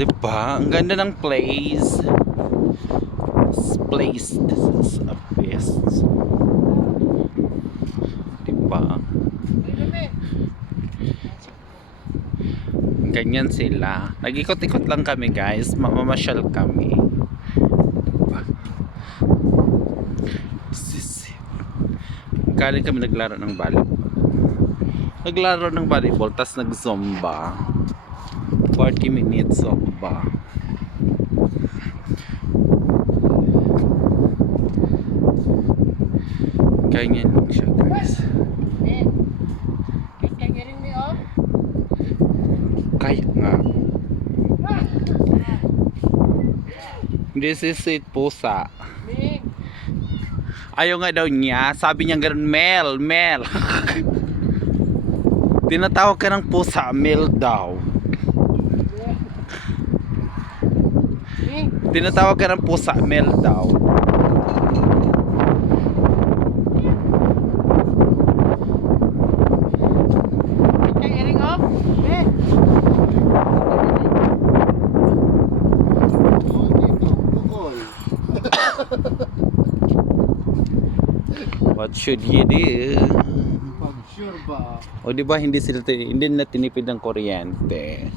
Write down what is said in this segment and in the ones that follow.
diba? Ang ganda ng place. This is a best. Diba? Ganyan sila. Nag-ikot-ikot lang kami guys. Mamamasyal kami. Diba? Galing kami naglaro ng volleyball. Tas nag-zumba. 40 minutes zumba. Ganyan lang siya guys. Kaya nga. This is it, pusa. Ayaw nga daw niya. Sabi niya gano'n, Mel. Tinatawag ka ng pusa, Mel daw. Tinatawag ka ng pusa, Mel daw. What should you do? Sure ba? O di ba hindi na tinipid ng kuryente.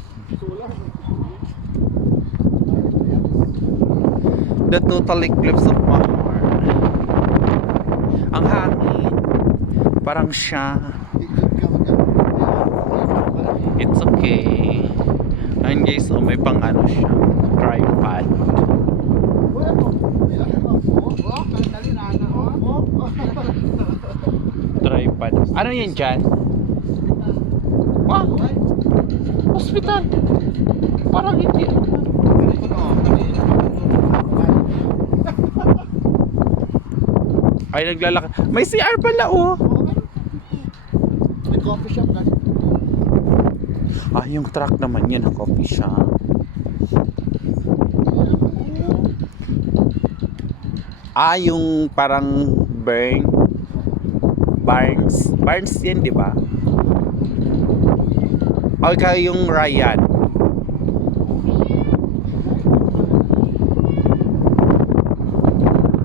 The total eclipse of my heart. Ang hangin. Parang siya. It's okay. Ayun guys, may pang ano siya. Tripod. Tripod. Ano yan dyan? Wow! Hospital! Parang hindi. Ay, naglalakad. May CR pala, oh! May coffee shop na. Ah, yung truck naman yun, ang coffee shop. Ah, yung parang Barnes yan, di ba? O kaya yung Ryan.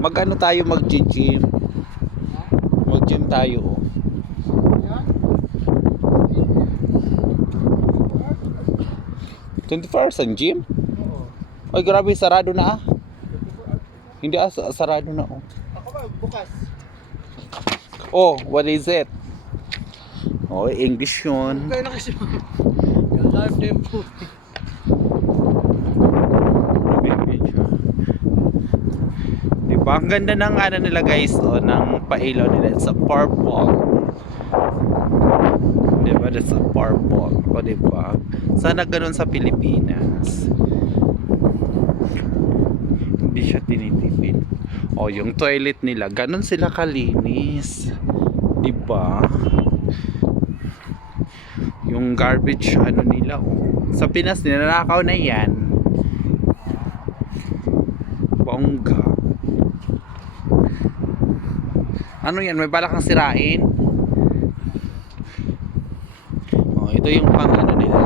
Mag-ano tayo, mag-gym. Mag-gym tayo. 24 hours ang gym? Ay, grabe, sarado na ah. Hindi sarado na oh. Ako ba, bukas? Oh, what is it? Oh, English yun. Kaya na kasi live tempo. Diba? Ang ganda ng ano nila guys, oh, ng pailaw nila. It's a purple. Diba? That's a purple. O diba? Sana ganun sa Pilipinas. Hindi siya tinitipid. O, yung toilet nila, ganun sila kalinis. Diba? Yung garbage, ano nila, oh. Sa Pinas, ninanakaw na yan. Bongga. Ano yan? May balak kang sirain? Oh, ito yung pang ano nila.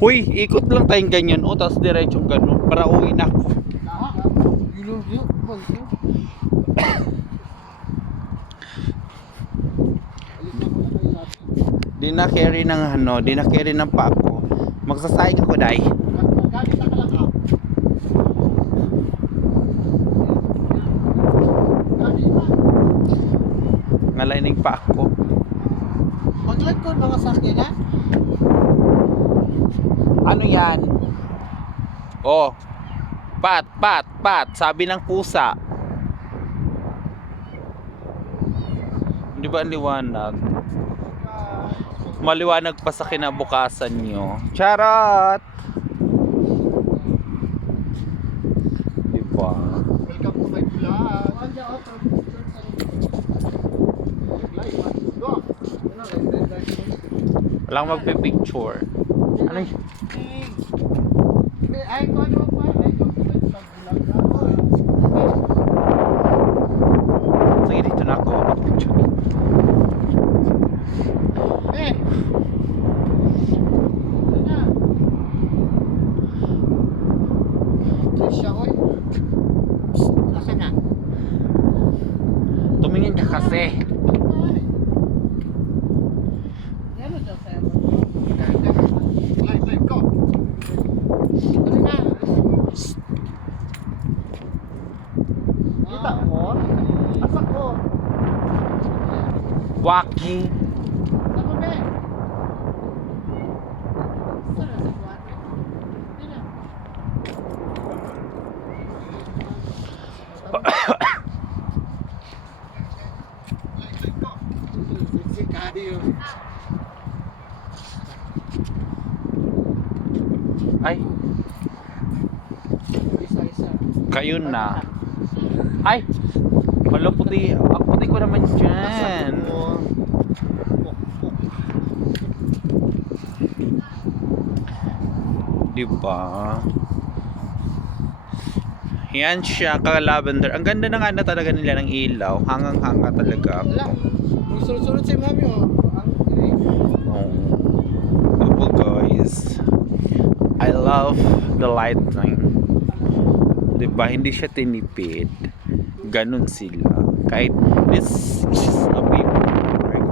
Huy, ikot lang tayong ganyan. O, tapos diretsong ganun. Para uwi na ako. Di na carry ng ano, di na carry ng pa ako. Magsasayag ako, day. Ngalining pa ako. Mag-live ko mga sakyan ha? Ano yan? Oh. Pat. Sabi ng pusa. Di ba ang liwanag? Maliwanag pa sa kinabukasan nyo. Charot! Di ba? Welcome to my vlog. Walang magpipicture. Ano yun? Ay, kung ano pa? Sige, dito na ako. Magpicture. Hey. Tama ba? Saan na sa buwan? Hindi na. Si Kayo. Ay, Isa-isa. kayo na. Ay, wala puti. Ang puti ko naman dyan. Diba? Yan siya, ka-lavender. Ang ganda na nga na talaga nila ng ilaw. Hangang-hanga talaga. Wala. Magsunod-sunod si Mami, oh. Ang Oh. Diba guys? I love the lightning. Diba? Hindi siya tinipid. Ganun sila. Kahit this is a paper work.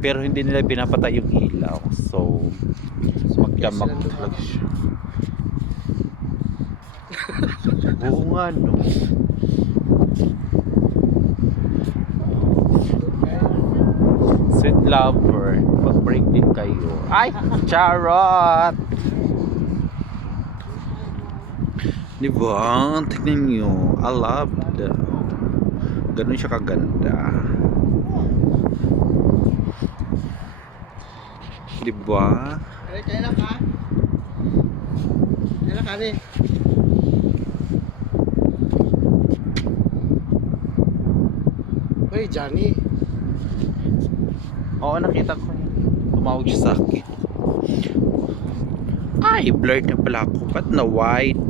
Pero hindi nila pinapatay yung ilaw. So, magdamag talaga siya. Oo nga, no? Sweet lover, pag-break din kayo. Ay, charot! Diba? Tignan nyo. I love the... Ganun siya kaganda. Diba? kailan ka? Kailan ka rin? Uy, Johnny. Oo, nakita ko. Tumawag siya sa akin. Ay, blurred na pala ako. Ba't na wide?